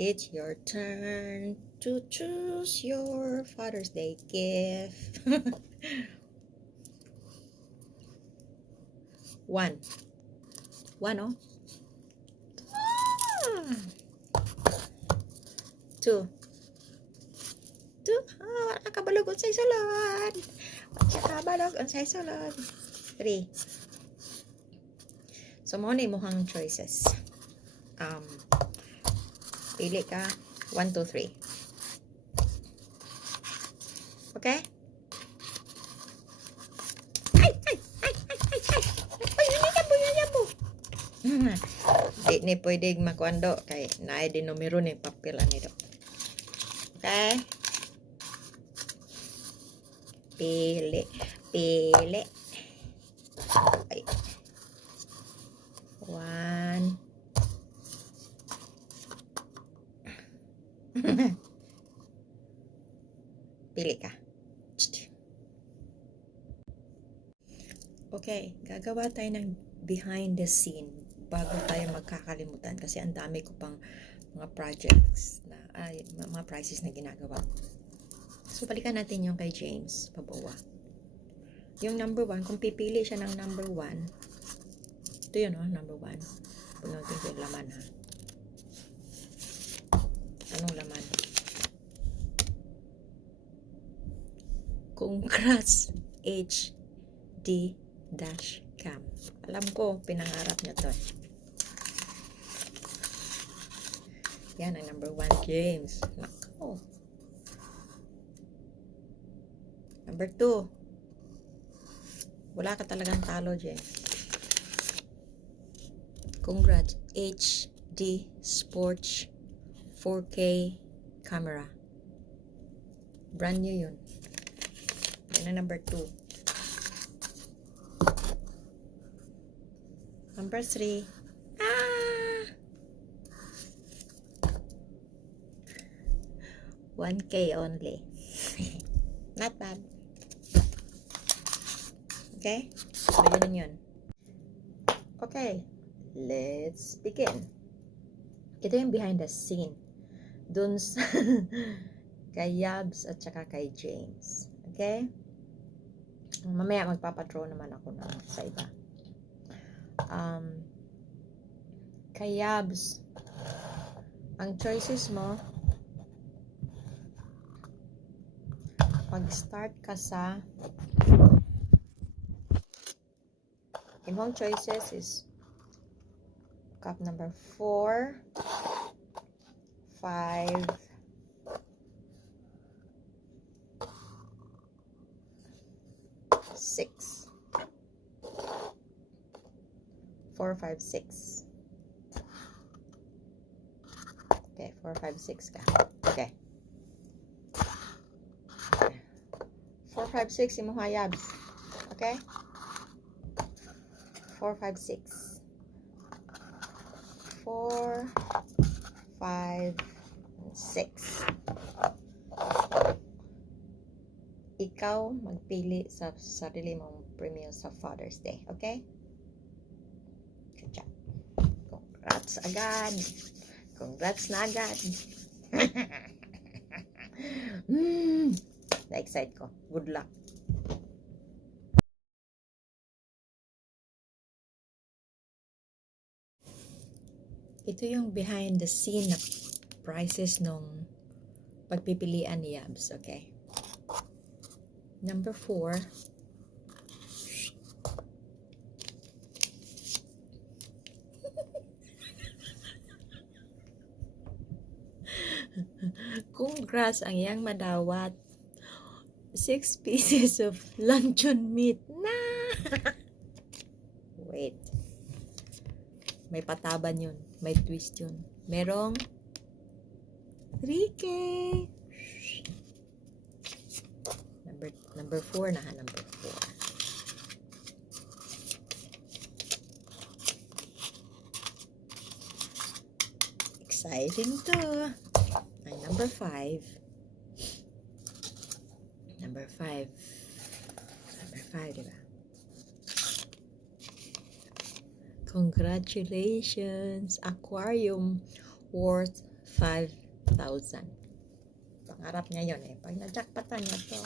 It's your turn to choose your Father's Day gift. One. One, oh. Ah. Two. Two. Ah, wala kabalog unsay sulod. Wala kabalog unsay sulod. Three. So, mo ni mohang choices. Pili ka. 1, 2, 3. Okay? Ay! Ay! Ay! Ay! Ay! Ay! Yabo! Di ni pwede makuando kay naay din numero ni papel ani do. Okay? Pili. Pili. Ay. 1. Pili ka. Okay, gagawa tayo ng behind the scene bago tayo magkakalimutan kasi ang dami ko pang mga projects na mga prizes na ginagawa. So balikan natin yung kay James Pabawa. Yung number 1, kung pipili siya ng number 1, ito yun, oh, number 1. Punutin ko yung laman, ha. Anong laman? Congrats, HD-cam. Alam ko, pinangarap niya to. Yan ang number 1, James. Nako. Number 2. Wala ka talagang talo, James. Congrats, HD Sports 4K camera. Brand new yun. Yan ang number 2. Number 3. 1K only. Not bad. Okay? So, yun. Okay. Let's begin. Ito yung behind the scene. Dun sa kay Yabz at saka kay James. Okay? Mamaya magpapadraw naman ako na sa iba. Kay Yabz, ang choices mo, mag-start ka sa imong choices is cup number 4, 5, 6. 4, 5, 6. Okay, 4, 5, 6 ka. Okay. 4, 5, 6 imong Yabz. Okay? 4, 5, 6. 4, 5, 6. Ikaw magpili sa sarili mong premyo sa Father's Day. Okay? Good job. Congrats agad. Congrats na agad. Na-excite ko. Good luck. Ito yung behind the scene na prices nung pagpipilian ni Yabz. Okay? Number 4. Congrats ang iyang madawat. 6 pieces of luncheon meat. Na! Wait. May pataban yun. May twist yun. Merong 3K. Number 4 na ha. Number 4. Exciting to. Ay, number 5. Number 5. Number 5, diba? Congratulations! Aquarium worth 5,000. Pangarap niya yun eh. Pag na-jackpotan niya to.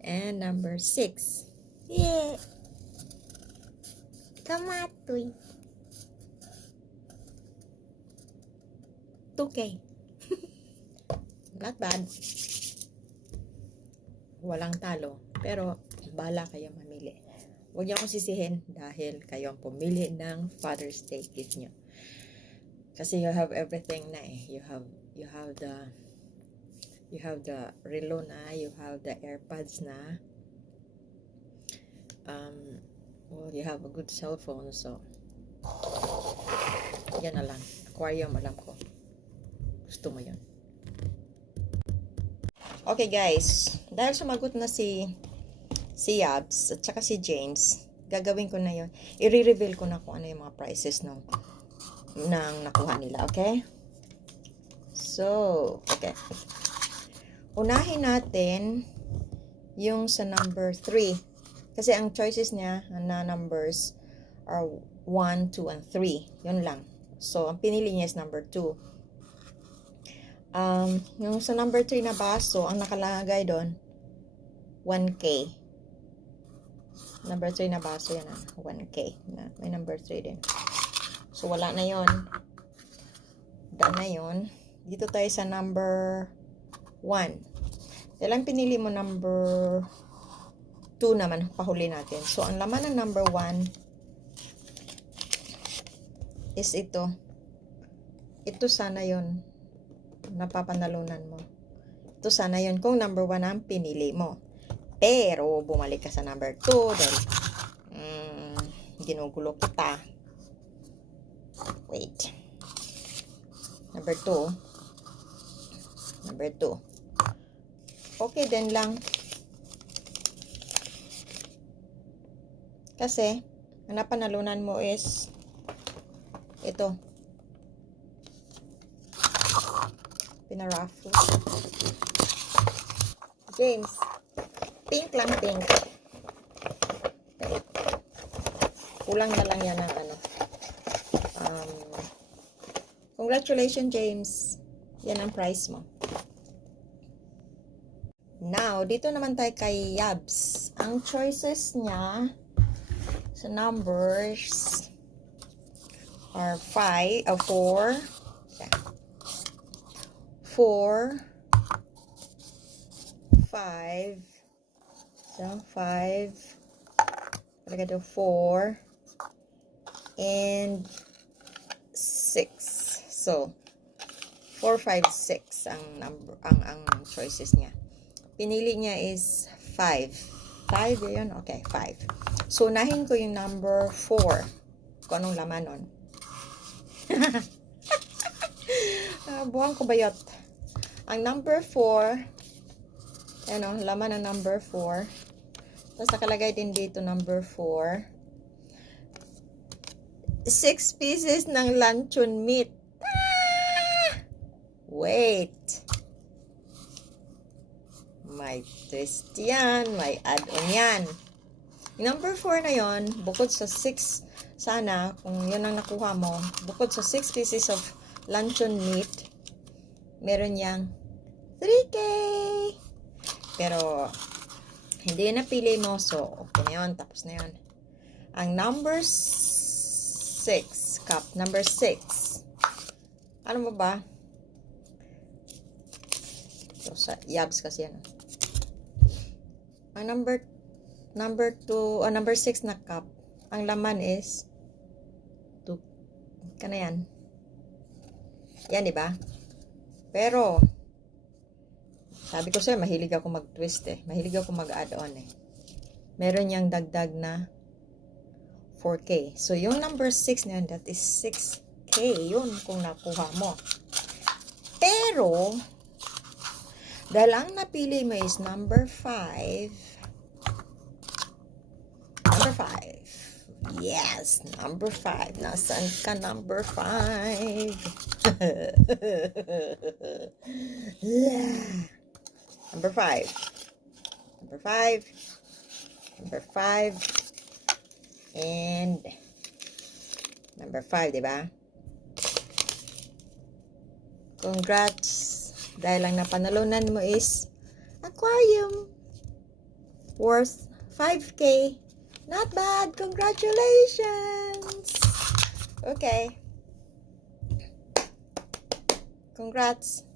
And number 6. Yeah. Kamatoy. 2K. Not bad. Walang talo. Pero, bala kayo mamili. Huwag niyo akong sisihin dahil kayo ang pumili ng Father's Day gift niyo. Kasi you have everything na eh. You have the relo na, you have the AirPods na. Well, you have a good cell phone, so yan na lang. Aquarium, alam ko. Gusto mo yun. Okay guys, dahil sumagot na si Yabz at saka si James, gagawin ko na yun. I-reveal ko na kung ano yung mga prices nang nakuha nila, okay? So, okay. Unahin natin yung sa number 3. Kasi ang choices niya na numbers are 1, 2, and 3. Yun lang. So, ang pinili niya is number 2. Yung sa number 3 na baso, ang nakalagay doon, 1K. Number 3 na baso, yan 1K. May number 3 din. So, wala na yun. Daan na yun. Dito tayo sa number 1. Dahil ang pinili mo number 2 naman, pahuli natin. So, ang laman ng number 1 is ito. Ito sana yon napapanalunan mo. Ito sana yon kung number 1 ang pinili mo. Pero, bumalik ka sa number 2 dahil ginugulo kita. Wait. Number 2. Number 2. Okay din lang. Kasi, ang napanalunan mo is ito. Pinaraffle. James, pink lang, pink. Okay. Kulang na lang yan ng ano. Congratulations, James. Yan ang prize mo. Now, dito naman tayo kay Yabz. Ang choices niya sa numbers are 4, 5, so 5, talaga to 4, and 6. So, 4, 5, 6 ang number, ang choices niya. Pinili niya is 5. 5 yun? Okay, 5. So, unahin ko yung number 4. Kung anong laman nun. Buwang ko bayot. Ang number 4, ano, laman ng number 4. Tapos nakalagay din dito number 4. 6 pieces ng luncheon meat. Wait. May twist yan. May add-on yan. Number 4 na yon, bukod sa 6, sana, kung yun ang nakuha mo, bukod sa 6 pieces of luncheon meat, meron yang 3K. Pero, hindi yun napili mo, so, okay na yun, tapos na yun. Ang number 6, cup, number 6, ano mo ba? So, sa Yabz kasi yan. Ang number 6 na cup, ang laman is 2. Kana yan. Yan, di ba? Pero, sabi ko sa'yo, mahilig ako mag-twist eh. Mahilig ako mag-add-on eh. Meron niyang dagdag na 4K. So, yung number 6 na yun, that is 6K. Yun, kung nakuha mo. Pero, dahil ang napili mo is number 5, number 5. Yes, number 5. Nasaan ka, number 5? Number 5. Number 5. Number 5. And number 5, diba? Congrats. Dahil lang napanalunan mo is aquarium worth 5K. Not bad. Congratulations. Okay. Congrats.